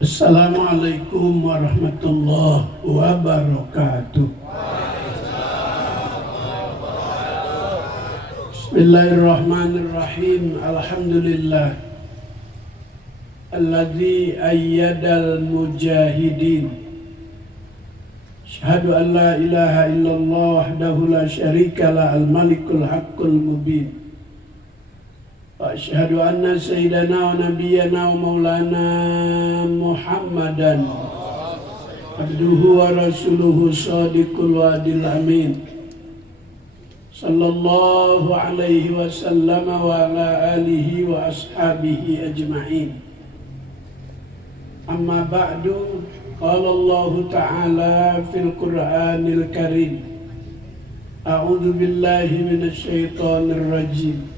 Assalamualaikum warahmatullahi wabarakatuh. Bismillahirrahmanirrahim. Alhamdulillah alladzi ayyadal mujahidin. Asyhadu an la ilaha illallah wahdahu la syarikalah al-malikul haqqul mubin. Wa asyhadu anna sayyidana wa nabiyyana wa maulana Muhammadan abduhu wa rasuluhu shadiqul wadil amin. Sallallahu alaihi wasallam wa ala alihi wa ashabihi ajma'in. Amma ba'du, qala Allah ta'ala fil Qur'anil Karim. A'udzu billahi minasy syaithanir rajim.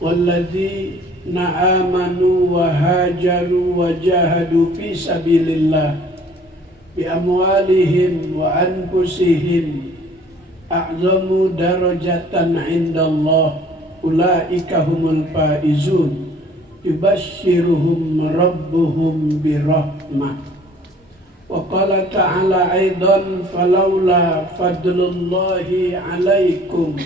Walladzina amanu wa hajaru wa jahadu fi sabilillah bi amwalihim wa anfusihim a'zamu darajatan indallah ulaika humul faizun yubashshiruhum rabbuhum birahmah. Wa qala ta'ala aidan falawla fadlullahi alaikum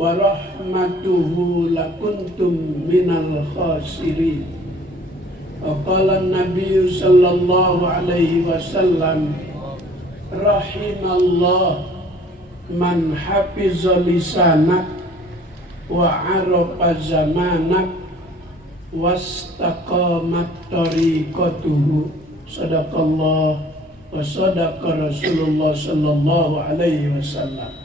wa rahmatuhu lakuntum minal khasirin. Wa qala an-nabiy sallallahu alaihi wasallam rahimallah man hafiza lisanak wa arafa zamanak wastaqamat tariqatuhu. Sadaqallah wa sadaqa Rasulullah sallallahu alaihi wasallam.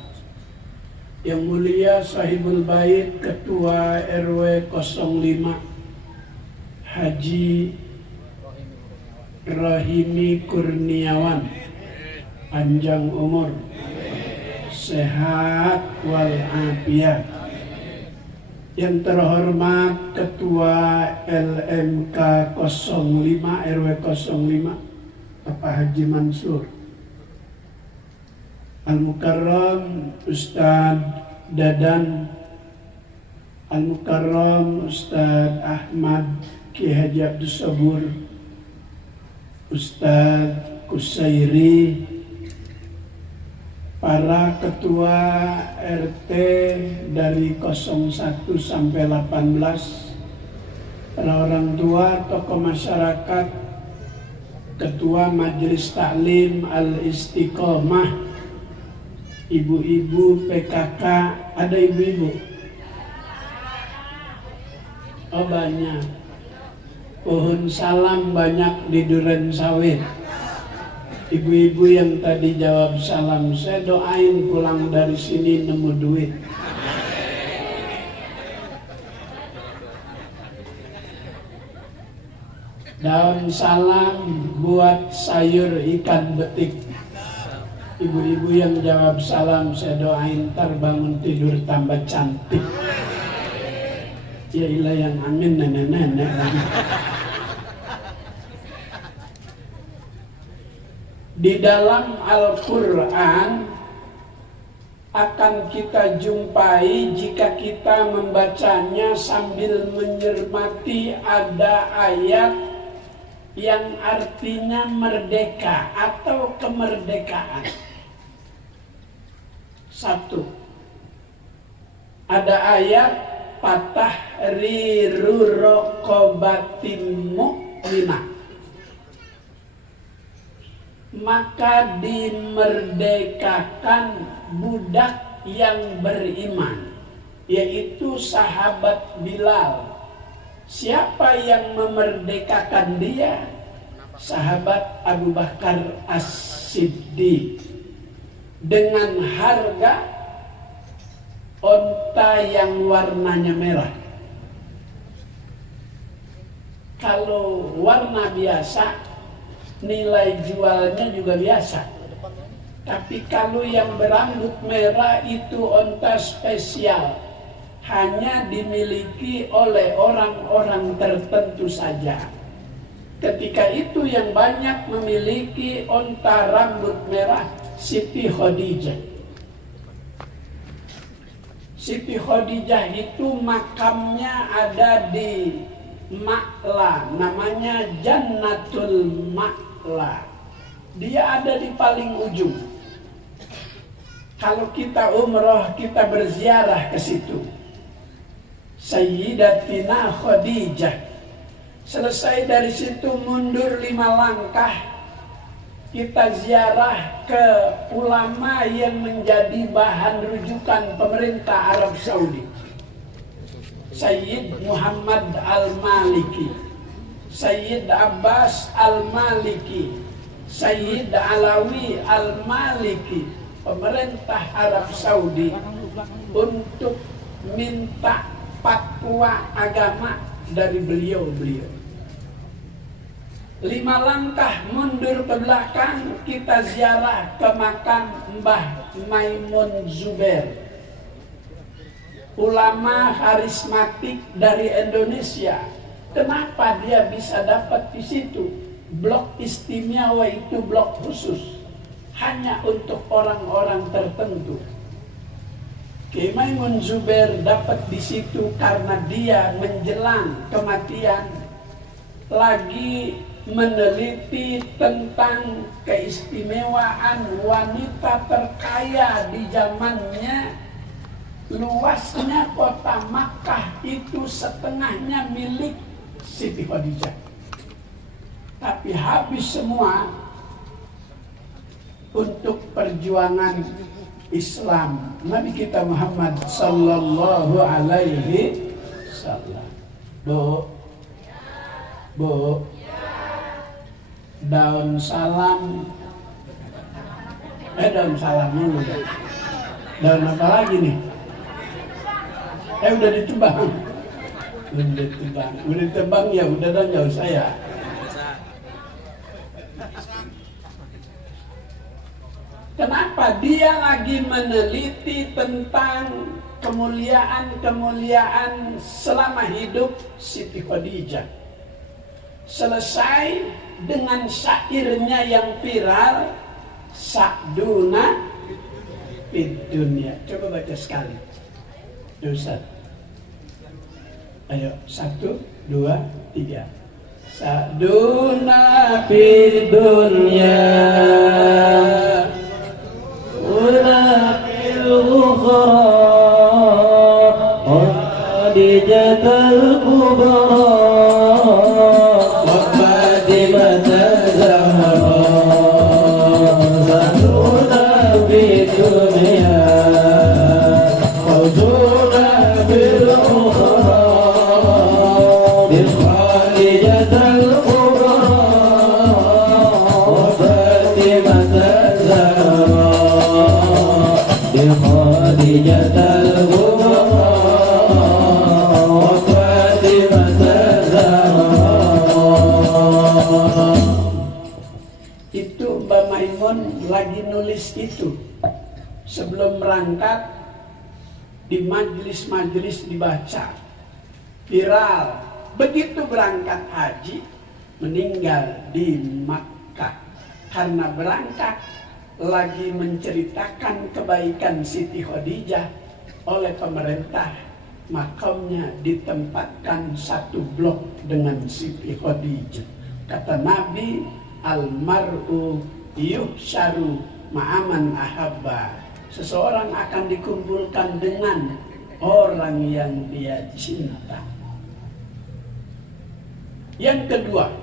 Yang mulia Sahibul Bait Ketua RW 05 Haji Rahimi Kurniawan, panjang umur, sehat walafiat. Yang terhormat Ketua LMK 05 RW 05 Bapak Haji Mansur, Al-Mukarram Ustadz Dadan, Al-Mukarram Ustadz Ahmad Ki Haji Abdus Sabur, Ustadz Kusairi, para ketua RT dari 01 sampai 18, para orang tua, tokoh masyarakat, ketua Majelis Taklim Al-Istiqomah, ibu-ibu PKK, ada ibu-ibu? Oh banyak. Pohon salam banyak di Duren Sawit. Ibu-ibu yang tadi jawab salam, saya doain pulang dari sini nemu duit. Daun salam buat sayur ikan betik. Ibu-ibu yang jawab salam, saya doain ntar bangun tidur tambah cantik. Ya ilah yang amin nenek-nenek lagi. Di dalam Al-Quran akan kita jumpai, jika kita membacanya sambil mencermati, ada ayat yang artinya merdeka atau kemerdekaan. Satu, ada ayat fatahriru raqabatin mu'minah, maka dimerdekakan budak yang beriman, yaitu sahabat Bilal. Siapa yang memerdekakan dia? Sahabat Abu Bakar As-Siddiq, dengan harga onta yang warnanya merah. Kalau warna biasa, nilai jualnya juga biasa. Tapi kalau yang berambut merah itu onta spesial, hanya dimiliki oleh orang-orang tertentu saja. Ketika itu yang banyak memiliki onta rambut merah Siti Khadijah. Siti Khadijah itu makamnya ada di Ma'la, namanya Jannatul Ma'la. Dia ada di paling ujung. Kalau kita umroh, kita berziarah ke situ. Sayyidatina Khadijah. Selesai dari situ mundur 5 langkah, kita ziarah ke ulama yang menjadi bahan rujukan pemerintah Arab Saudi. Sayyid Muhammad Al-Maliki, Sayyid Abbas Al-Maliki, Sayyid Alawi Al-Maliki, pemerintah Arab Saudi, untuk minta fatwa agama dari beliau-beliau. 5 langkah mundur ke belakang, kita ziarah ke makam Mbah Maimun Zubair, ulama karismatik dari Indonesia. Kenapa dia bisa dapat di situ? Blok istimewa itu blok khusus, hanya untuk orang-orang tertentu. Kiai Maimun Zubair dapat di situ karena dia menjelang kematian lagi meneliti tentang keistimewaan wanita terkaya di zamannya. Luasnya kota Makkah itu setengahnya milik Siti Khadijah, tapi habis semua untuk perjuangan Islam Nabi kita Muhammad sallallahu alaihi wasallam. Bu, daun salam, daun salam dulu. Daun apa lagi nih? Udah ditebang. Udah ditebang ya, udah dan jauh saya. Kenapa dia lagi meneliti tentang kemuliaan selama hidup Siti Khadijah? Selesai dengan syairnya yang viral, Sa'duna fid dunya. Coba baca sekali. Ustaz. Ayo, 1, 2, 3. Sa'duna fid dunya خديجة الكبرى وفاطمة الزهراء سعدونا في الدنيا فوزونا بالأخرى بالخديجة الكبرى وفاطمة الزهراء بالخديجة الكبرى. Itu Mbak Maimun lagi nulis itu sebelum berangkat, di majelis-majelis dibaca viral. Begitu berangkat haji, meninggal di Makkah karena berangkat lagi menceritakan kebaikan Siti Khadijah oleh pemerintah. Makamnya ditempatkan satu blok dengan Siti Khadijah. Kata Nabi, almar'u yuhsyaru ma'aman ahabba. Seseorang akan dikumpulkan dengan orang yang dia cinta. Yang kedua,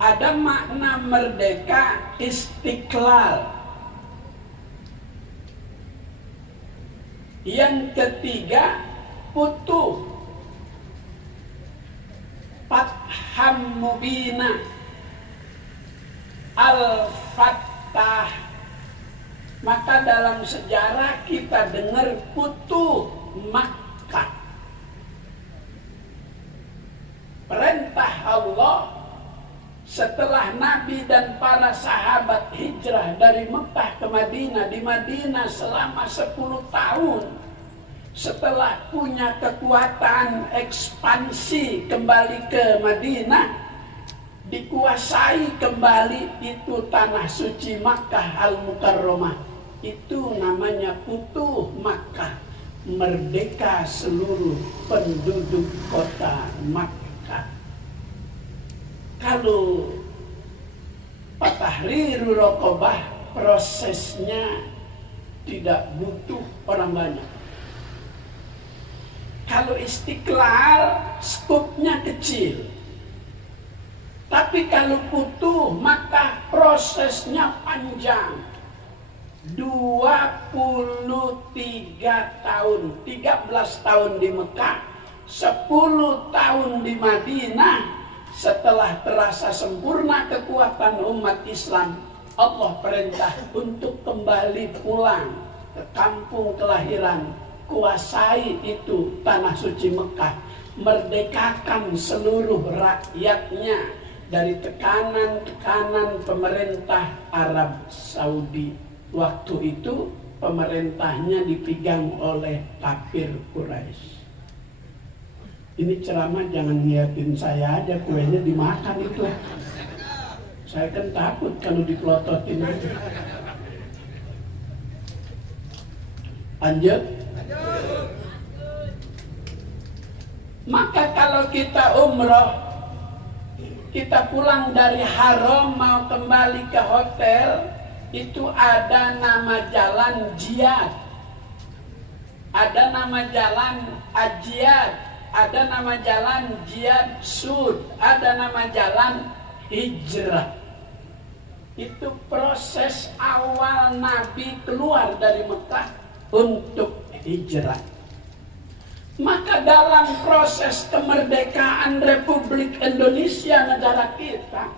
ada makna merdeka istiqlal. Yang ketiga, futuh, fatham mubina, al-fattah. Maka dalam sejarah kita dengar futuh Makkah. Perintah Allah setelah Nabi dan para sahabat hijrah dari Mekah ke Madinah, di Madinah selama 10 tahun. Setelah punya kekuatan ekspansi kembali ke Madinah, dikuasai kembali itu tanah suci Makkah Al-Mukarramah. Itu namanya futuh Makkah. merdeka seluruh penduduk kota Makkah. Kalau Tahrirur Raqabah prosesnya tidak butuh orang banyak. Kalau Istiqlal skupnya kecil. Tapi kalau Futuh maka prosesnya panjang. 23 tahun, 13 tahun di Mekah, 10 tahun di Madinah. Setelah terasa sempurna kekuatan umat Islam, Allah perintah untuk kembali pulang ke kampung kelahiran, kuasai itu tanah suci Mekah, merdekakan seluruh rakyatnya dari tekanan-tekanan pemerintah Arab Saudi. Waktu itu pemerintahnya dipegang oleh kafir Quraisy. Ini ceramah jangan ngeliatin saya aja, kuenya dimakan itu. Saya kan takut kalau dipelototin aja. Lanjut. Maka kalau kita umroh, kita pulang dari haram mau kembali ke hotel, itu ada nama jalan Jiyad, ada nama jalan Ajiyad, ada nama jalan Jiyad Sud, ada nama jalan Hijrah. Itu proses awal Nabi keluar dari Mekah untuk hijrah. Maka dalam proses kemerdekaan Republik Indonesia negara kita,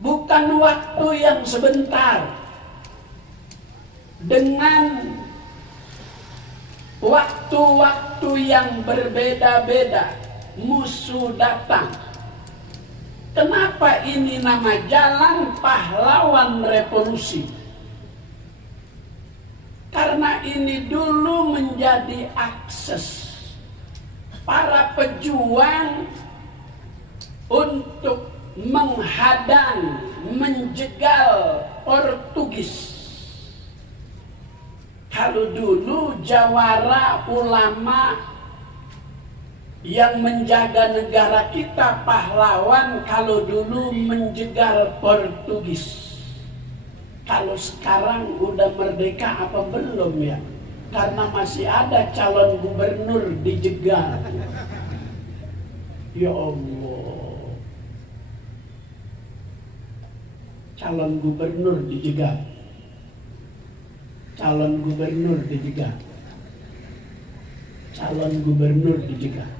bukan waktu yang sebentar, dengan waktu-waktu yang berbeda-beda musuh datang. Kenapa ini nama jalan pahlawan revolusi? Karena ini dulu menjadi akses para pejuang untuk menghadang, menjegal Portugis. Kalau dulu jawara ulama yang menjaga negara kita pahlawan, kalau dulu menjegal Portugis. Kalau sekarang udah merdeka apa belum ya? Karena masih ada calon gubernur dijegal. Ya Allah. Calon gubernur dijegal. Calon gubernur dijegal. Calon gubernur dijegal.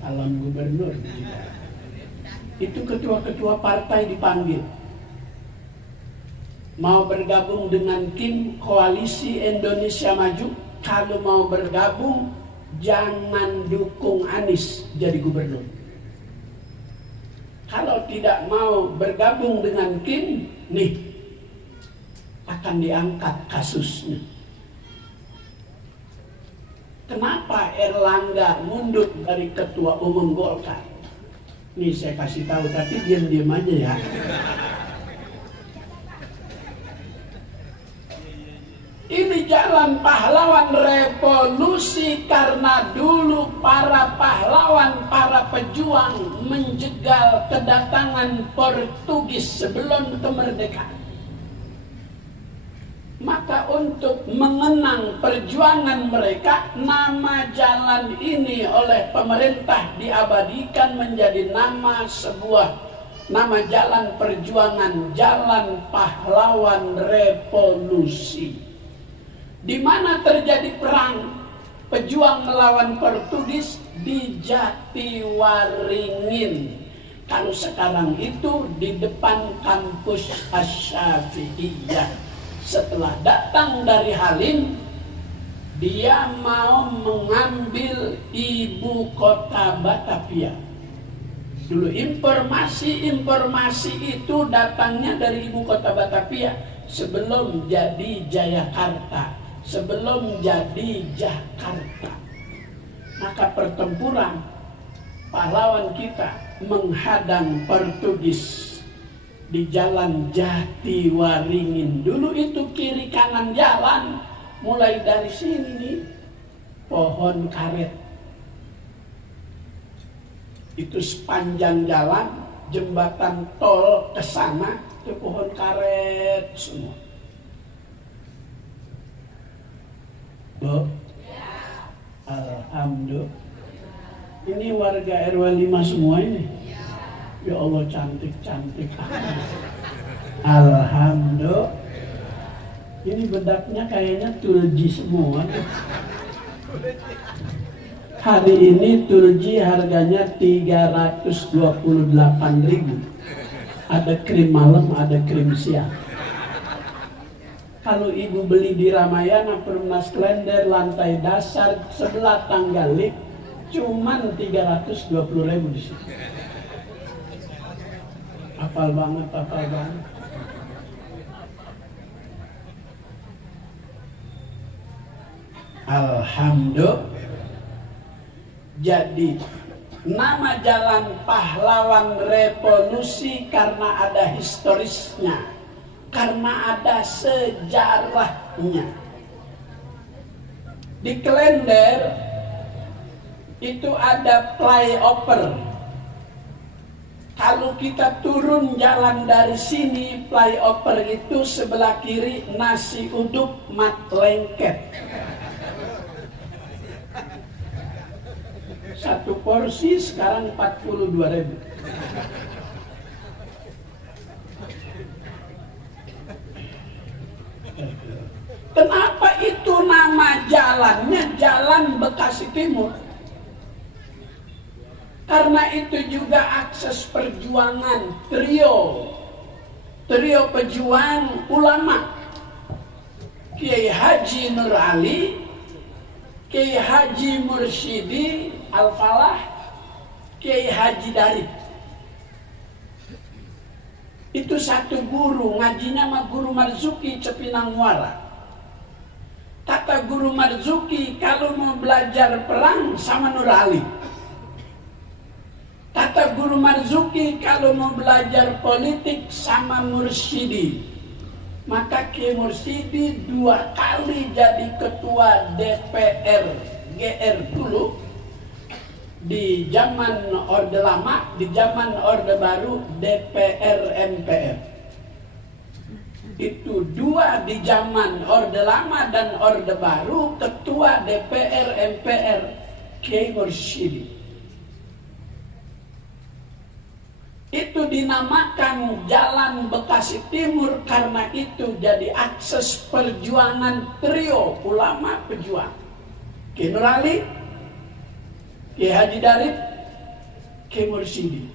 Calon gubernur dijegal. Itu ketua-ketua partai dipanggil. Mau bergabung dengan tim Koalisi Indonesia Maju. Kalau mau bergabung, jangan dukung Anies jadi gubernur. Kalau tidak mau bergabung dengan Kim, nih akan diangkat kasusnya. Kenapa Erlangga mundur dari ketua umum Golkar? Nih saya kasih tahu, tapi diam-diam aja ya. Ini jalan pahlawan revolusi, karena dulu para pahlawan, para pejuang menjegal kedatangan Portugis sebelum kemerdekaan. Maka untuk mengenang perjuangan mereka, nama jalan ini oleh pemerintah diabadikan menjadi nama jalan perjuangan, jalan pahlawan revolusi. Di mana terjadi perang pejuang melawan Portugis? Di Jatiwaringin. Kalau sekarang itu di depan kampus Asy-Syafi'iyah. Setelah datang dari Halim, dia mau mengambil ibu kota Batavia. Dulu informasi itu datangnya dari ibu kota Batavia sebelum jadi Jayakarta, sebelum jadi Jakarta. Maka pertempuran pahlawan kita menghadang Portugis di jalan Jatiwaringin. Dulu itu kiri kanan jalan, mulai dari sini nih, pohon karet. Itu sepanjang jalan, jembatan tol ke sana, itu pohon karet semua. Bu? Alhamdulillah. Ini warga RW 5 semua ini. Ya Allah, cantik-cantik. Alhamdulillah. Ini bedaknya kayaknya Turji semua. Hari ini Turji harganya 328.000. Ada krim malam, ada krim siang. Kalau ibu beli di Ramayana Perumnas Klender lantai dasar sebelah tangga lift, cuman 320.000 di situ. Hafal banget, hafal banget. Alhamdulillah. Jadi nama jalan pahlawan revolusi karena ada historisnya, karena ada sejarahnya. Di Klender itu ada flyover. Kalau kita turun jalan dari sini, flyover itu sebelah kiri nasi uduk mat lengket. Satu porsi sekarang 42.000. Kenapa itu nama jalannya Jalan Bekasi Timur? Karena itu juga akses perjuangan trio pejuang ulama, Kiai Haji Nur Ali, Kiai Haji Mursyidi Al-Falah, Kiai Haji Darif. Itu satu guru, ngajinya sama Guru Marzuki Cepinang Muara. Kata Guru Marzuki, kalau mau belajar perang sama Nur Ali. Kata Guru Marzuki, kalau mau belajar politik sama Mursyidi. Maka Kiai Mursyidi 2 kali jadi ketua DPR GR dulu. Di zaman Orde Lama, di zaman Orde Baru DPR MPR. Itu 2 di zaman Orde Lama dan Orde Baru, ketua DPR MPR Kiai Mursyidi. Itu dinamakan Jalan Bekasi Timur karena itu jadi akses perjuangan trio ulama pejuang. Kiai Nur Ali, Kiai Haji Darif, Kiai Mursyidi.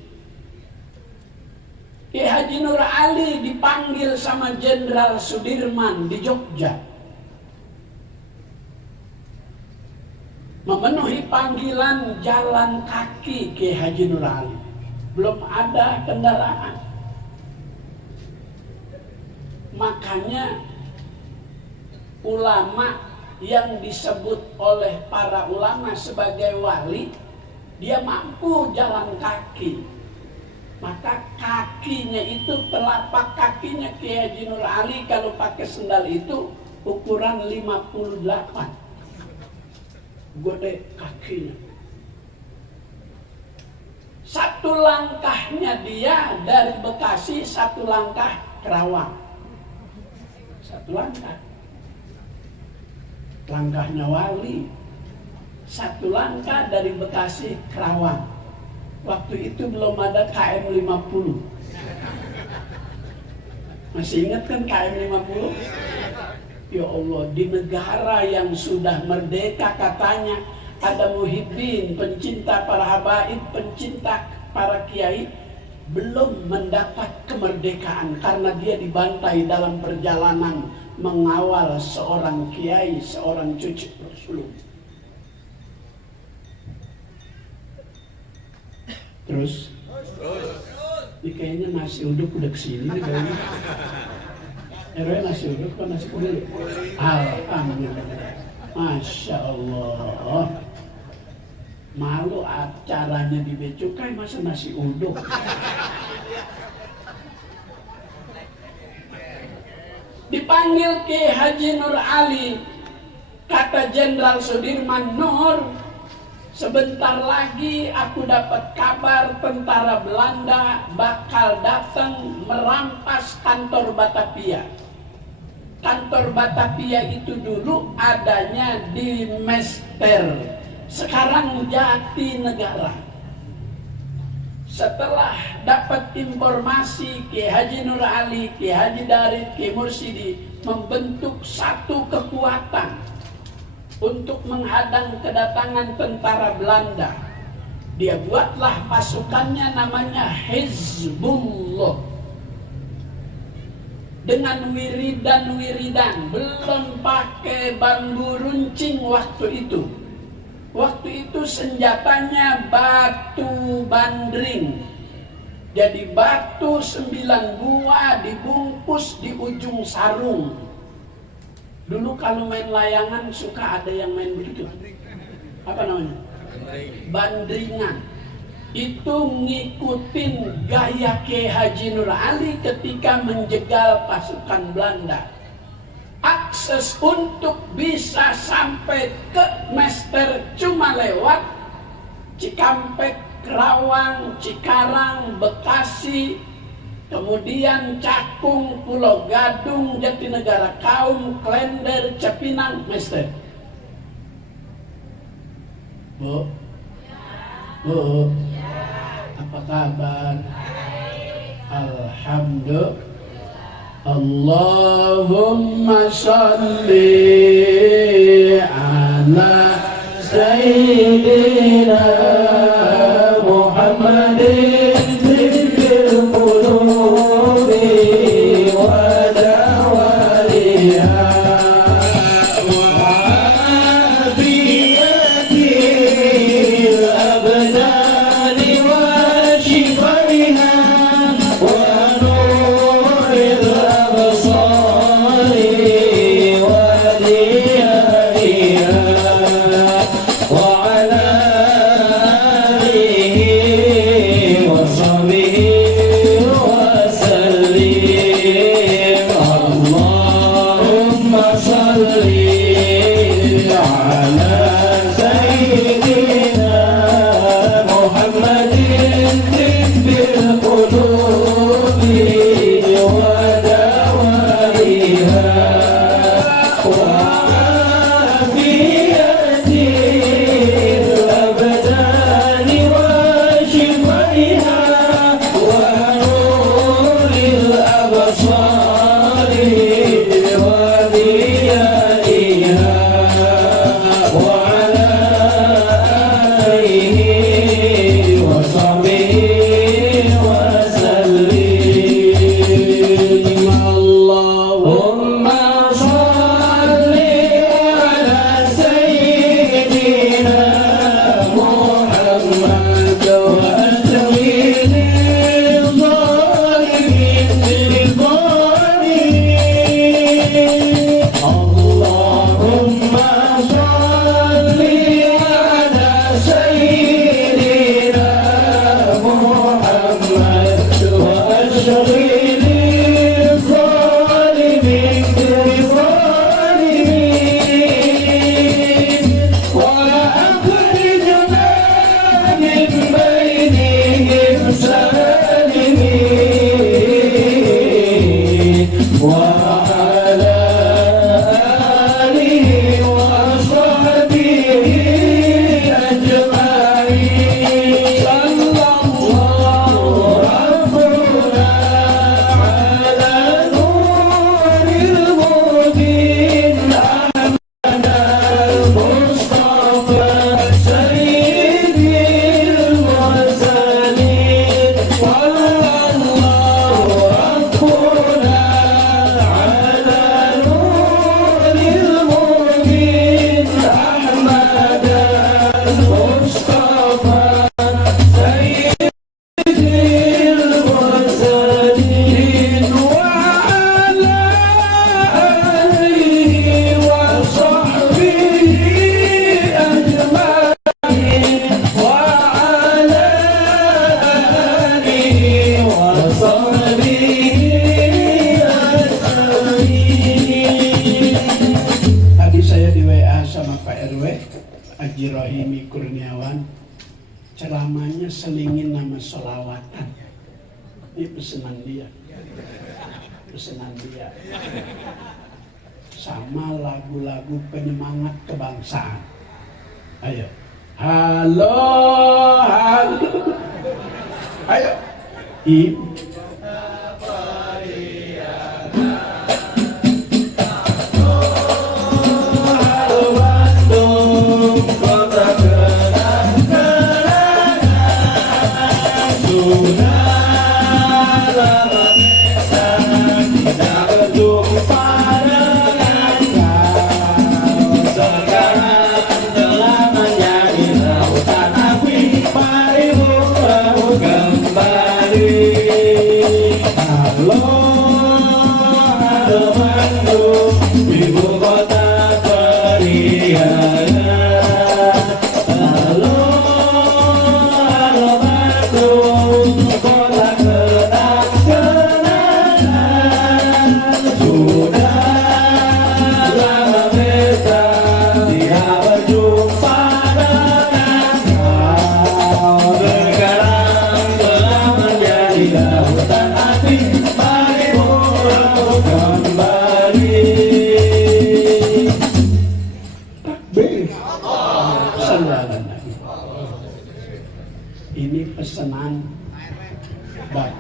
Kiai Haji Nur Ali dipanggil sama Jenderal Sudirman di Jogja. Memenuhi panggilan jalan kaki Kiai Haji Nur Ali. Belum ada kendaraan. Makanya ulama yang disebut oleh para ulama sebagai wali, dia mampu jalan kaki. Maka kakinya itu, telapak kakinya Kiai Haji Nur Ali kalau pakai sendal itu ukuran 58. Gede kakinya. Satu langkahnya dia dari Bekasi, satu langkah Kerawang. Satu langkah. Langkahnya wali. Satu langkah dari Bekasi Kerawang. Waktu itu belum ada KM 50. Masih ingat kan KM 50? Ya Allah, di negara yang sudah merdeka katanya ada muhibbin, pencinta para habaib, pencinta para kiai, belum mendapat kemerdekaan karena dia dibantai dalam perjalanan mengawal seorang kiai, seorang cucu Rasulullah. Terus, ini kayaknya nasi uduk udah kesini nih kayaknya. RW nasi uduk apa nasi kulit? Alhamdulillah, Masya Allah. Malu acaranya di Becukai masa nasi uduk. Dipanggil Ki Haji Nur Ali, kata Jenderal Sudirman, Nur, sebentar lagi aku dapat kabar tentara Belanda bakal datang merampas kantor Batavia. Kantor Batavia itu dulu adanya di Mester, sekarang Jatinegara. Setelah dapat informasi, Ki Haji Nur Ali, Ki Haji Darid, Ki Mursidi membentuk satu kekuatan untuk menghadang kedatangan tentara Belanda. Dia buatlah pasukannya namanya Hizbullah. Dengan wiridan-wiridan, belum pakai bambu runcing waktu itu. Waktu itu senjatanya batu bandring. Jadi batu 9 buah dibungkus di ujung sarung. Dulu kalau main layangan suka ada yang main begitu. Apa namanya? Bandringan. Itu ngikutin gaya Ki Haji Nur Ali ketika menjegal pasukan Belanda. Akses untuk bisa sampai ke Mester cuma lewat Cikampek, Kerawang, Cikarang, Bekasi, kemudian Cakung, Pulau Gadung, Jatinegara Kaum, Klender, Cipinang, Mester. Bu, Bu, apa kabar? Alhamdulillah. Allahumma salli ala Sayyidina Muhammadin Zikir qulubi wa dawaliha wa afiyatil abdani wa shifaiha wa nuril absari wa diyaiha wa ala ceramahnya selingin nama sholawatan. Ini pesanan dia. Pesanan dia. Sama lagu-lagu penyemangat kebangsaan. Ayo. Halo, halo. Ayo. Ini pesanan Bapak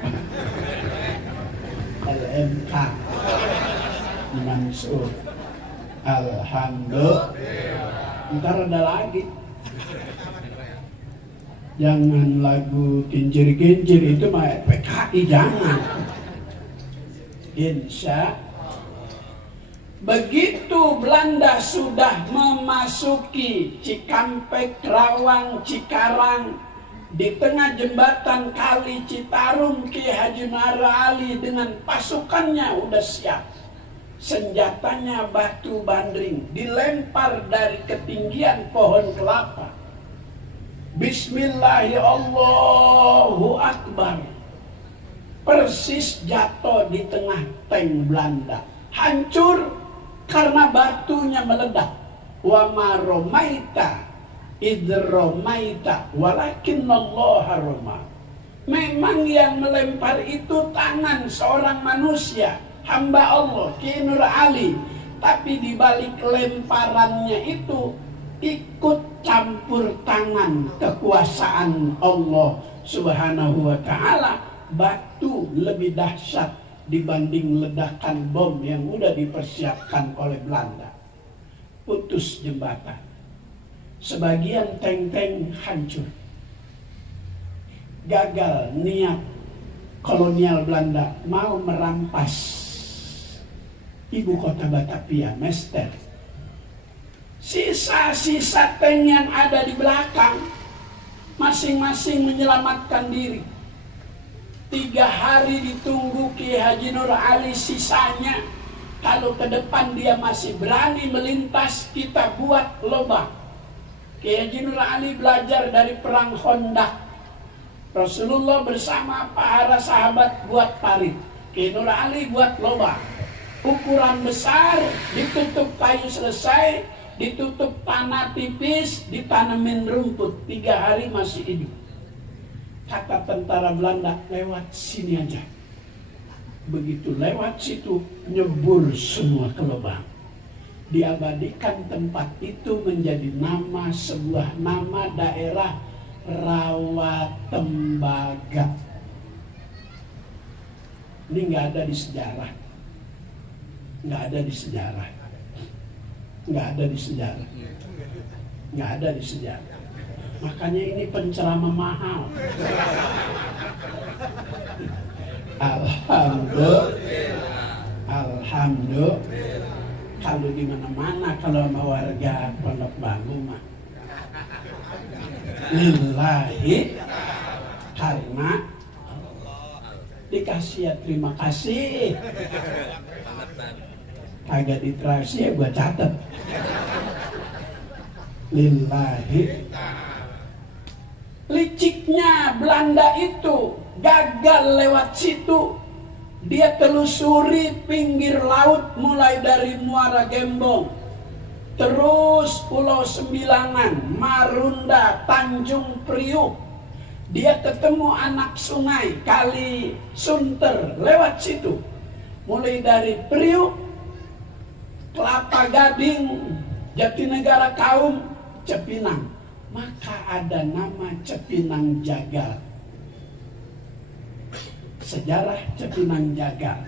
LMK Mansur. Alhamdulillah. Ntar ada lagi. Jangan lagu kincir-kincir itu mah PKI, jangan. Insya begitu Belanda sudah memasuki Cikampek, Rawang, Cikarang, di tengah jembatan Kali Citarum, Ki Haji Nara Ali dengan pasukannya udah siap. Senjatanya batu bandring, dilempar dari ketinggian pohon kelapa. Bismillahirrahmanirrahim, Allahu Akbar. Persis jatuh di tengah tank Belanda. Hancur karena batunya meledak. Wa ma romaita idromaita walakinnallaha roma. Memang yang melempar itu tangan seorang manusia, hamba Allah, Ki Nur Ali. Tapi di balik lemparannya itu ikut campur tangan kekuasaan Allah Subhanahu wa ta'ala. Batu lebih dahsyat dibanding ledakan bom yang udah dipersiapkan oleh Belanda. Putus jembatan. Sebagian tank-tank hancur. Gagal niat kolonial Belanda mau merampas ibu kota Batavia, Mester. Sisa-sisa tank yang ada di belakang masing-masing menyelamatkan diri. 3 hari ditunggu Ki Haji Nur Ali, sisanya kalau ke depan dia masih berani melintas, kita buat lobang. Ki Haji Nur Ali belajar dari perang Khandaq. Rasulullah bersama para sahabat buat parit. Ki Nur Ali buat lobang. Ukuran besar, ditutup kayu selesai, ditutup tanah tipis, ditanemin rumput. 3 hari masih hidup. Kata tentara Belanda, lewat sini aja. Begitu lewat situ, nyebur semua ke lubang. Diabadikan tempat itu menjadi nama, sebuah nama daerah, Rawatembaga. Ini nggak ada di sejarah. Nggak ada di sejarah. Nggak ada di sejarah. Nggak ada di sejarah. Makanya ini penceramah mahal. Alhamdulillah. Alhamdulillah. Kalau di mana-mana kalau sama warga Pondok Bambu mah lillahi, karena dikasih ya terima kasih. Kagak diterasi ya gua catat. Lillahi. Liciknya Belanda itu gagal lewat situ. Dia telusuri pinggir laut mulai dari Muara Gembong, terus Pulau Sembilangan, Marunda, Tanjung Priuk, Dia ketemu anak sungai, Kali Sunter, lewat situ. Mulai dari Priuk, Kelapa Gading, Jatinegara Kaum, Cepinang. Maka ada nama Cepinang Jagal. Sejarah Cepinang Jagal.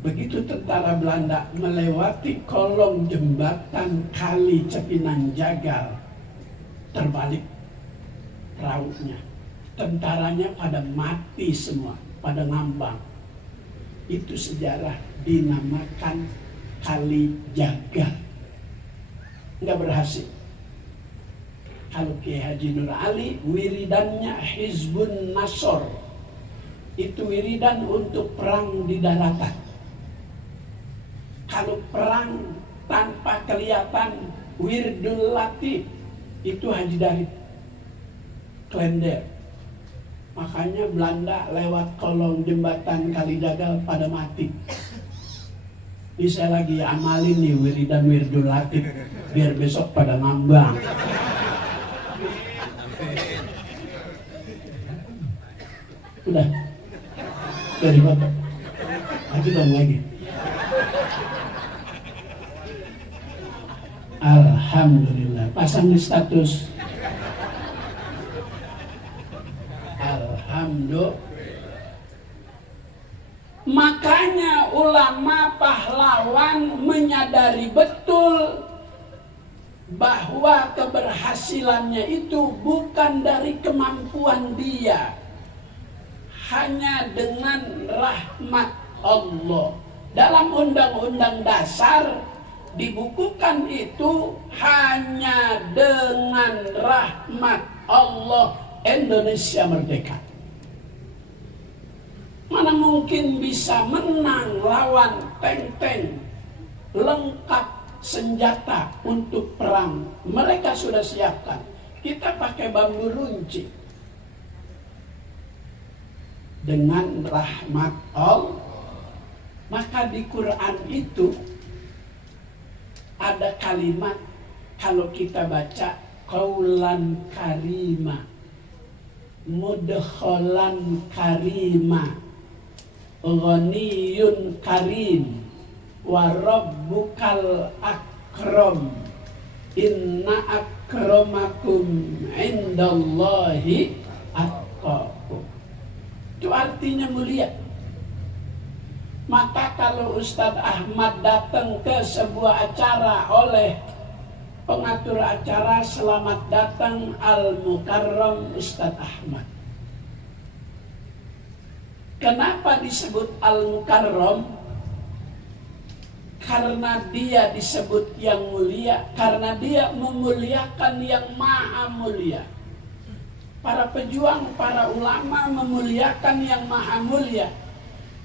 Begitu tentara Belanda melewati kolong jembatan Kali Cepinang Jagal, terbalik rautnya. Tentaranya pada mati semua, pada ngambang. Itu sejarah dinamakan Kali Jagal. Nggak berhasil. Kalau Kiai Haji Nur Ali, wiridannya Hizbun Nasor. Itu wiridan untuk perang di daratan. Kalau perang tanpa kelihatan, Wirdul Latif, itu Haji Darif Klender. Makanya Belanda lewat kolong jembatan Kali Jagal pada mati. Ini saya lagi amalin nih wiridan Wirdul Latif, biar besok pada ngambang. Udah dari bapak lagi dong lagi. Alhamdulillah, pasang di status. Alhamdulillah. Makanya ulama pahlawan menyadari betul bahwa keberhasilannya itu bukan dari kemampuan dia, hanya dengan rahmat Allah. Dalam Undang-Undang Dasar dibukukan itu hanya dengan rahmat Allah Indonesia merdeka. Mana mungkin bisa menang lawan tank-tank lengkap senjata untuk perang. Mereka sudah siapkan. Kita pakai bambu runcing. Dengan rahmat Allah. Maka di Quran itu ada kalimat, kalau kita baca, qaulan karima, mudkhalan karima, ghaniyun karim, wa rabbukal akram, inna akramakum indallahi atqakum. Itu artinya mulia. Maka kalau Ustadz Ahmad datang ke sebuah acara oleh pengatur acara, selamat datang Al-Mukarram Ustadz Ahmad. Kenapa disebut Al-Mukarram? Karena dia disebut yang mulia, karena dia memuliakan yang maha mulia. Para pejuang, para ulama memuliakan yang maha mulia.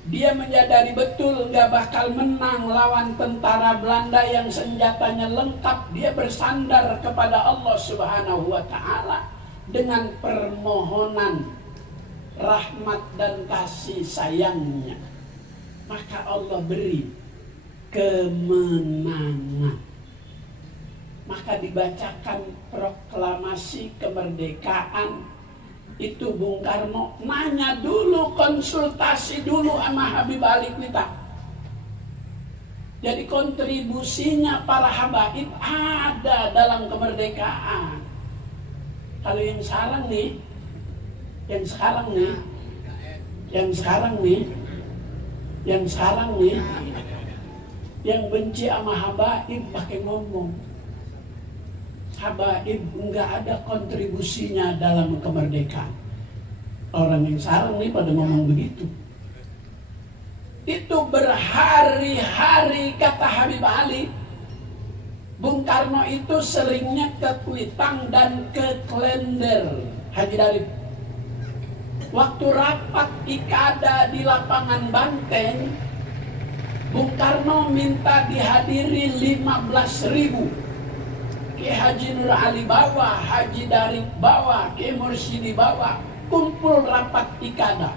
Dia menyadari betul gak bakal menang lawan tentara Belanda yang senjatanya lengkap. Dia bersandar kepada Allah Subhanahu wa Ta'ala dengan permohonan rahmat dan kasih sayangnya. Maka Allah beri kemenangan. Maka dibacakan proklamasi kemerdekaan. Itu Bung Karno nanya dulu, konsultasi dulu sama Habib Ali kita. Jadi kontribusinya para habaib ada dalam kemerdekaan. Kalau yang sekarang nih, yang benci sama habaib pakai ngomong. Habaib enggak ada kontribusinya dalam kemerdekaan. Orang yang sekarang nih pada ngomong begitu. Itu berhari-hari kata Habib Ali. Bung Karno itu seringnya ke Kuitang dan ke Klender, Haji Darif. Waktu rapat Ikada di lapangan Banteng, Bung Karno minta dihadiri 15.000. Kiai Haji Nur Ali bawa, Haji Darif bawa, Kiai Mursyidi bawa, kumpul rapat Ikada.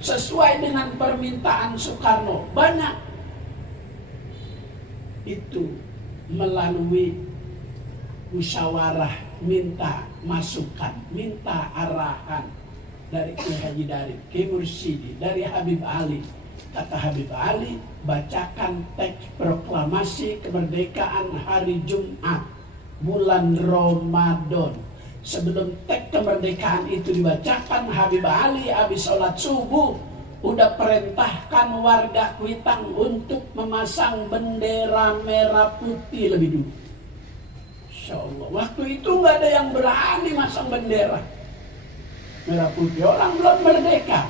Sesuai dengan permintaan Soekarno, banyak. Itu melalui musyawarah minta masukan, minta arahan dari Kiai Haji Darit, Kiai Mursidi, dari Habib Ali. Kata Habib Ali, bacakan teks proklamasi kemerdekaan hari Jumat bulan Ramadan. Sebelum teks kemerdekaan itu dibacakan, Habib Ali habis sholat subuh udah perintahkan warga Kuitang untuk memasang bendera merah putih lebih dulu. Insya Allah, waktu itu nggak ada yang berani masang bendera merah putih, orang belum merdeka.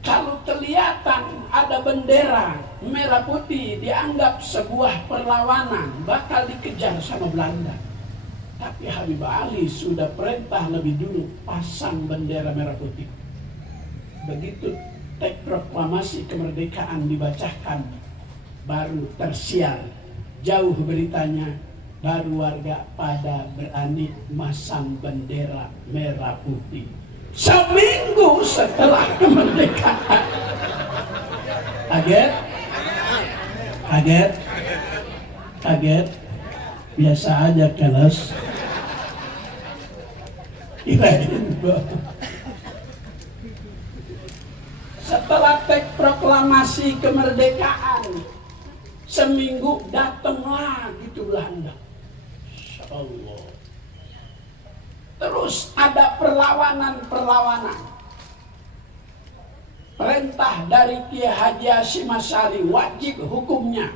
Kalau kelihatan ada bendera merah putih dianggap sebuah perlawanan, bakal dikejar sama Belanda. Tapi Habib Ali sudah perintah lebih dulu pasang bendera merah putih. Begitu teks proklamasi kemerdekaan dibacakan, baru tersiar jauh beritanya, baru warga pada berani masang bendera merah putih. Seminggu setelah kemerdekaan. Kaget? Kaget? Kaget? Biasa aja kelas. Setelah teks proklamasi kemerdekaan, seminggu datang lagi tuh Belanda. Insya Allah. Terus ada perlawanan. Perintah dari Kiai Haji Hasyim Asy'ari, wajib hukumnya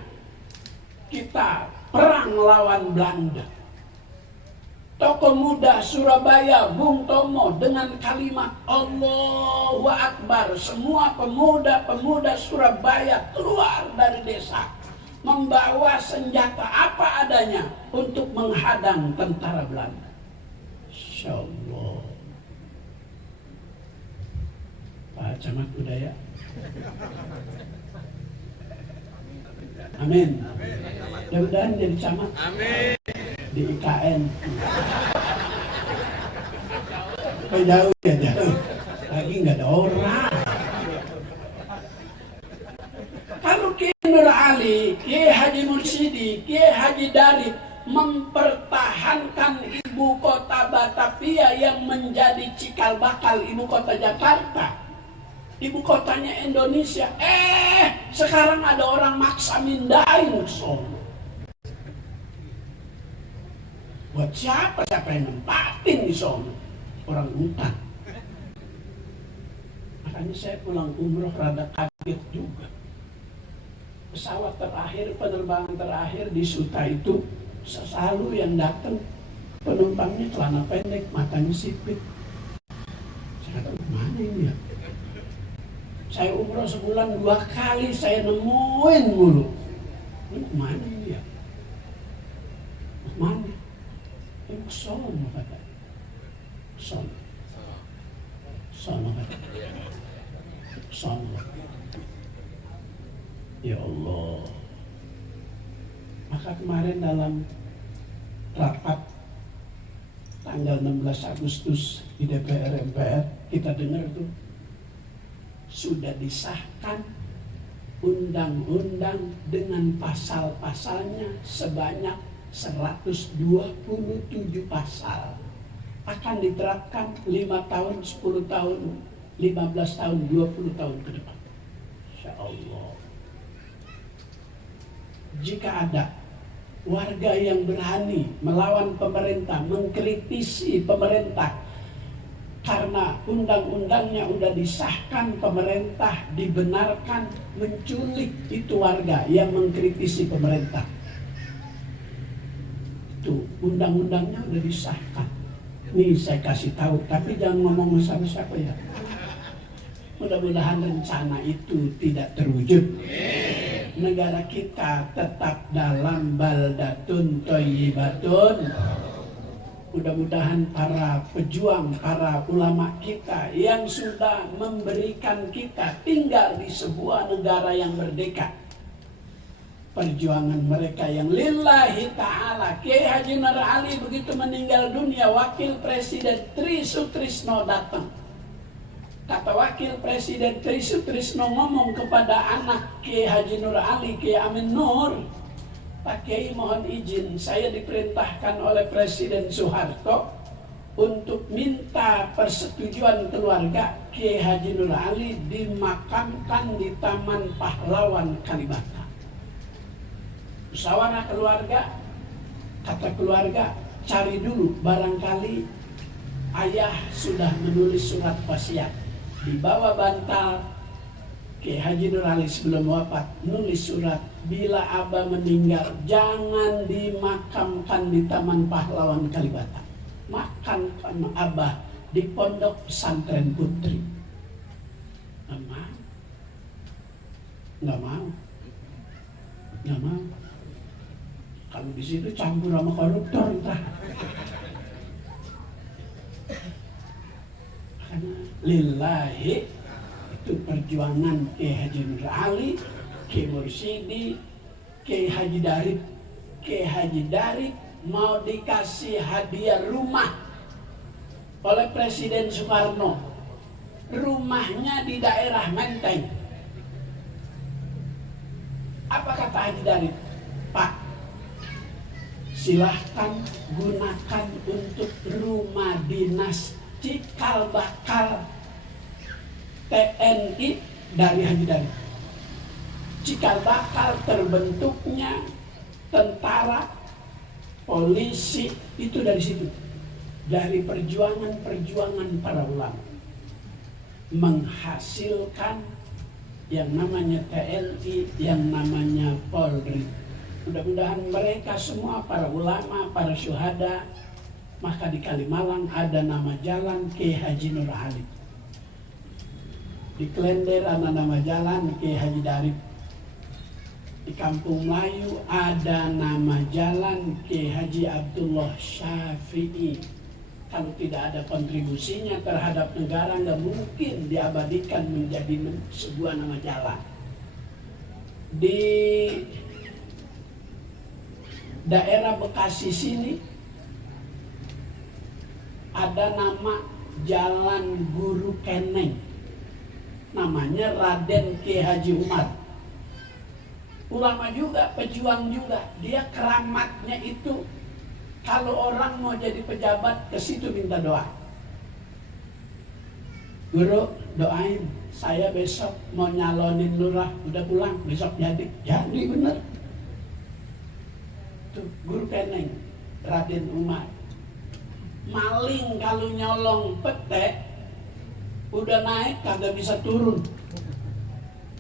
kita perang lawan Belanda. Tokoh muda Surabaya Bung Tomo dengan kalimat Allahu Akbar, semua pemuda-pemuda Surabaya keluar dari desa membawa senjata apa adanya untuk menghadang tentara Belanda. Insya Allah. Pak Camat Budaya. Amin. Mudah-mudahan jadi camat. Amin. Di IKN. Jauh ya, jauh. Lagi nggak ada orang. Kalau Kiai Nur Ali, Kiai Haji Mursidi, Kiai Haji Darit mempertahankan ibu kota Batavia yang menjadi cikal bakal ibu kota Jakarta, ibu kotanya Indonesia. Sekarang ada orang maksa mindahin Solo. Buat siapa yang nempatin di Solo? Orang hutan. Makanya saya pulang umroh rada kaget juga. Pesawat terakhir, penerbangan terakhir di Suta itu selalu yang datang penumpangnya celana pendek, matanya sipit. Saya kata, mana ini ya? Saya umroh sebulan 2 kali, saya nemuin mulu. Ini mana ini ya? Mana? Ini Sono kata. Sono kata. Sono. Ya Allah. Maka kemarin dalam rapat tanggal 16 Agustus di DPR MPR kita dengar tuh sudah disahkan undang-undang dengan pasal-pasalnya sebanyak 127 pasal. Akan diterapkan 5 tahun, 10 tahun, 15 tahun, 20 tahun ke depan. Insya Allah. Jika ada warga yang berani melawan pemerintah, mengkritisi pemerintah, karena undang-undangnya udah disahkan, pemerintah dibenarkan menculik itu warga yang mengkritisi pemerintah. Itu undang-undangnya udah disahkan. Nih saya kasih tahu, tapi jangan ngomong sama siapa ya. Mudah-mudahan rencana itu tidak terwujud. Negara kita tetap dalam baldatun thayyibatun. Mudah-mudahan para pejuang, para ulama kita yang sudah memberikan kita tinggal di sebuah negara yang merdeka, perjuangan mereka yang lillahi ta'ala. Kiai Haji Nur Ali begitu meninggal dunia, Wakil Presiden Tri Sutrisno datang. Kata Wakil Presiden Tri Sutrisno ngomong kepada anak Kiai Haji Nur Ali, Kiai Amin Nur, Pak Kiai mohon izin, saya diperintahkan oleh Presiden Soeharto untuk minta persetujuan keluarga Kiai Haji Nur Ali dimakamkan di Taman Pahlawan Kalibata. Musyawarah keluarga, kata keluarga, cari dulu, barangkali ayah sudah menulis surat wasiat. Di bawah bantal Kiai Haji Nur Ali sebelum wafat nulis surat, bila Abah meninggal jangan dimakamkan di Taman Pahlawan Kalibata, makan sama Abah di Pondok Pesantren Putri. Nggak mau. Kalau di situ campur sama koruptor entah. Karena lillahi itu perjuangan Kiai Haji Nur Ali, Kiai Mursidi, Kiai Haji Darip. Kiai Haji Darip mau dikasih hadiah rumah oleh Presiden Soekarno. Rumahnya di daerah Menteng. Apa kata Haji Darip? Pak, silahkan gunakan untuk rumah dinas cikal bakal TNI dari Haji Darip. Cikal bakal terbentuknya tentara, polisi itu dari situ, dari perjuangan para ulama menghasilkan yang namanya TNI, yang namanya Polri. Mudah-mudahan mereka semua para ulama, para syuhada. Maka di Kalimalang ada nama jalan Kiai Haji Nur Ali. Di Klender ada nama jalan Kiai Haji Darip. Di Kampung Melayu ada nama jalan Kiai Haji Abdullah Syafi'i. Kalau tidak ada kontribusinya terhadap negara, nggak mungkin diabadikan menjadi sebuah nama jalan. Di daerah Bekasi sini ada nama Jalan Guru Keneng, namanya Raden Kiai Haji Umar. Ulama juga, pejuang juga. Dia keramatnya itu kalau orang mau jadi pejabat ke situ minta doa. Guru, doain saya besok mau nyalonin lurah, udah pulang besok jadi bener. Tuh, Guru Keneng, Raden Umar. Maling kalau nyolong pete udah naik kagak bisa turun.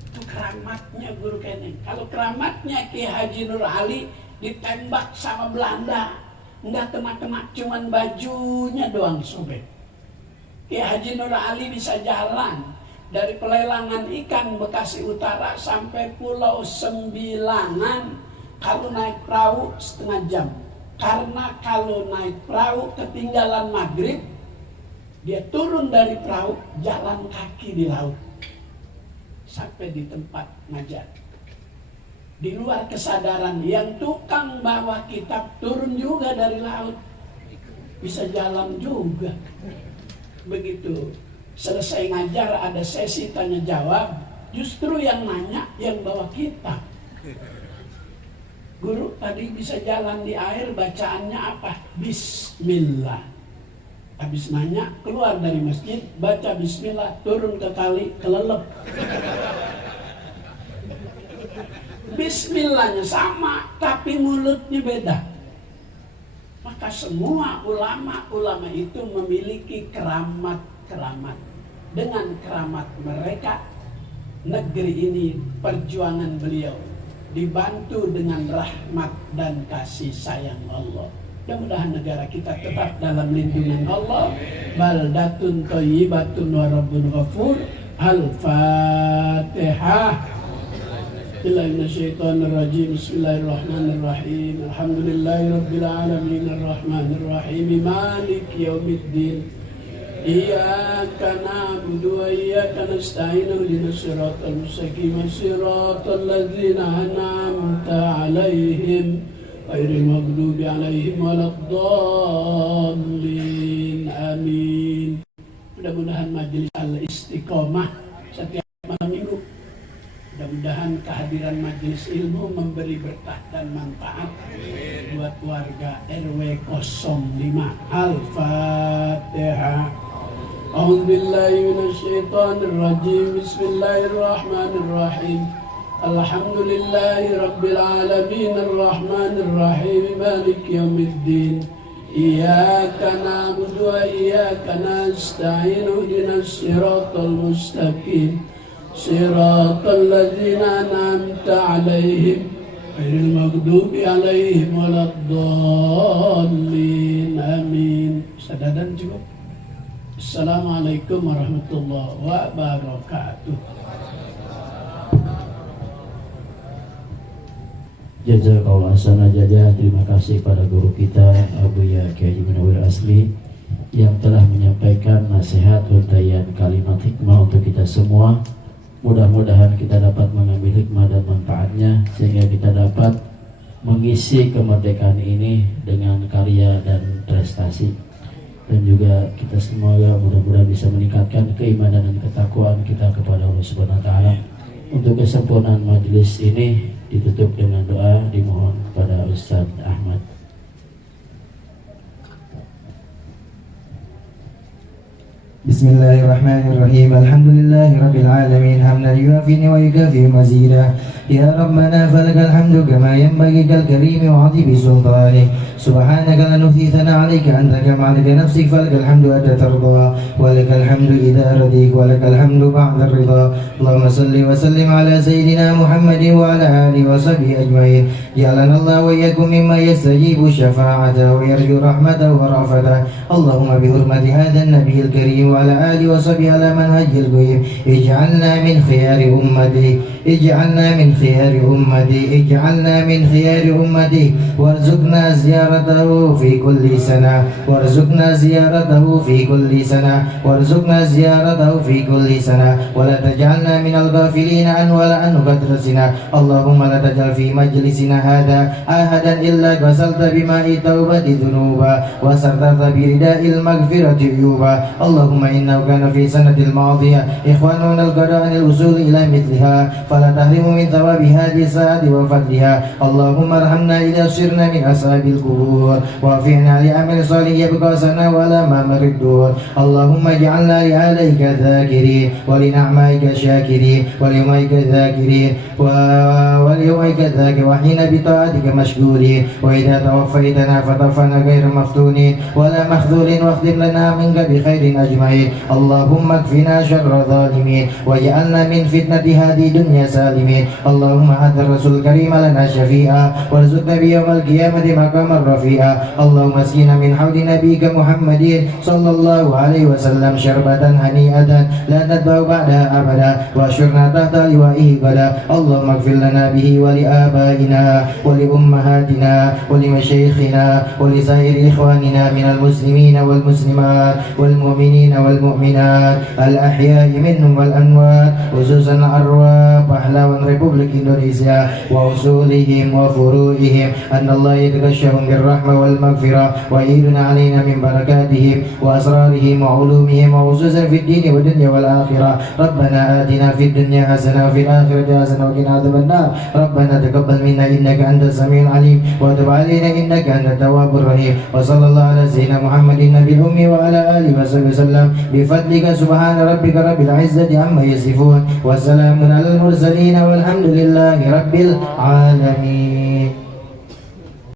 Itu keramatnya Guru Keneng. Kalau keramatnya Kiai Haji Nur Ali ditembak sama Belanda, nggak kena-kena, cuman bajunya doang sobek. Kiai Haji Nur Ali bisa jalan dari pelelangan ikan Bekasi Utara sampai Pulau Sembilanan kalau naik perahu setengah jam. Karena kalau naik perahu ketinggalan maghrib, dia turun dari perahu, jalan kaki di laut sampai di tempat ngajar. Di luar kesadaran, yang tukang bawa kitab turun juga dari laut, bisa jalan juga. Begitu selesai ngajar ada sesi tanya jawab, justru yang nanya yang bawa kitab. Guru tadi bisa jalan di air, bacaannya apa? Bismillah. Habis nanya, keluar dari masjid, baca bismillah, turun ke kali, kelelep. Bismillahnya sama, tapi mulutnya beda. Maka semua ulama-ulama itu memiliki keramat-keramat. Dengan keramat mereka, negeri ini perjuangan beliau dibantu dengan rahmat dan kasih sayang Allah. Mudah-mudahan negara kita tetap dalam lindungan Allah. Baldatun thayyibatun wa rabbun ghafur. Al-Fatihah. Bismillahirrahmanirrahim. Bismillahirrahmanirrahim. Alhamdulillahirabbil alamin arrahmanirrahim maliki yaumiddin. Iyyaka na'budu wa iyyaka nasta'in ihdinas siratal mustaqim siratal ladzina an'amta 'alaihim ghairil maghdubi 'alaihim waladdallin. Amin. Mudah-mudahan majelis al-istiqomah setiap malam minggu. Mudah-mudahan mudah-mudahan kehadiran majelis ilmu memberi berkah dan manfaat buat warga RW 05. Al-Fatihah. A'udzubillahi minasyaitonirrajim. Bismillahirrahmanirrahim. Alhamdulillahi rabbil alamin arrahmanir rahim maliki yaumiddin. Iyyaka na'budu wa iyyaka nasta'in ihdinas siratal mustaqim siratal ladzina an'amta 'alaihim ghairil maghdubi 'alaihim waladdallin. Amin. Sadadan cukup. Assalamualaikum warahmatullahi wabarakatuh. Jazakallah sana jajah. Terima kasih pada guru kita Abuya Kiai Haji Munawwir Asli yang telah menyampaikan nasihat untayan kalimat hikmah untuk kita semua. Mudah-mudahan kita dapat mengambil hikmah dan manfaatnya sehingga kita dapat mengisi kemerdekaan ini dengan karya dan prestasi. Dan juga kita semoga mudah-mudahan bisa meningkatkan keimanan dan ketakwaan kita kepada Allah Subhanahu wa taala. Untuk kesempurnaan majelis ini ditutup dengan doa dimohon kepada Ustaz Ahmad. Bismillahirrahmanirrahim. Alhamdulillahirabbil alamin hamdan yuafi wa yukafi mazida. Ya Rabbana falakal hamdu kama yanbaghi kal karimi wa 'azimi sultani. Subhanaka la nuhsi thana 'alaika anta kama 'alaika nafsik falakal hamdu hatta tarda wa lakal hamdu idza radik wa lakal hamdu ba'da ridha. Allahumma salli wa sallim ala sayyidina Muhammadin wa ala alihi wa sahbihi ajmain. Ja'alana Allah wa iyyakum mimma yastajibu syafa'atahu wa yarju rahmatahu wa rafatahu. Allahumma bi hurmati hadzal nabiyil karim wa ala alihi wa sahbihi ala manhajil qayyim. Ij'alna min khiyari ummati. Ij'alna min khiyari ummati. Ij'alna min khiyari ummati. Warzuqna ziyaratahu fi kulli sana. Warzuqna ziyaratahu fi kulli sana. Warzuqna ziyaratahu fi kulli sana. Wa la taj'alna min al-ghafilina an wa la an qadrasina. Allahumma la taj'al fi majlisina hadha ahadan illa ghasalta bima'i taubati dhunuba wa sartata bi rida'il maghfirati uyuba. Allahumma innahu kana fi sanatil madiyah ikhwanuna al-qada' anil usul ila mithliha fala tahrimu min thawabi hadhihi sa'ati wa fadliha. Allahumma arhamna idza sirna min ashabil qubur wa fi'na li amali salih yabqa sana wa la mamridun. Allahumma ij'alna li alayka dhakirin wa li ni'maika syakirin wa li yawmika dhakirin wa li yawmika dhakirin wa hina bi ta'atika mashghurin wa idza tawaffaytana fatafana ghayra maftunin wa la makhdhulin wa khdim lana minka bi khairin ajma'in. Allahumma kfina syarra zalimin wa ja'alna min fitnati hadi dunya salimin. Allahumma hadar rasul karim lana syafi'a warzuqna bi yawmal qiyamati maqamar rafi'a. Allahumma askina min hawdi nabiyyika Muhammadin sallallahu alaihi wasallam syarbatan hani'atan la tadba'u ba'da abada wa syurna tahta liwa'ihi qada. Allahumma ighfir lana bihi wa li abaina wa li ummahatina wa li masyayikhina wa li sa'iri ikhwanina minal muslimina wal muslimat wal mu'minina wal mu'minat al ahya'i minhum wal anwar khususan arwah pahlawan Republik Indonesia wa usulihim wa furu'ihim anna Allah yataghashshahum birrahmah wal maghfirah wa yiduna alaina min barakatihim wa asrarihim wa ulumihim wa khususan fid dini wa dunya wal akhirah. Rabbana atina fid dunya hasanah wa fil akhirati hasanah wa qina adzabannar. Rabbana taqabbal minna innaka antas samiul alim wa tub alaina innaka antat tawwabur rahim. Wa sallallahu ala sayyidina Muhammadin nabiyil ummi wa ala alihi wa sahbihi wasallam bi fadlika subhana rabbika rabbil izzati amma yasifun wa salamun alal mursalin walhamdulillahi rabbil alamin.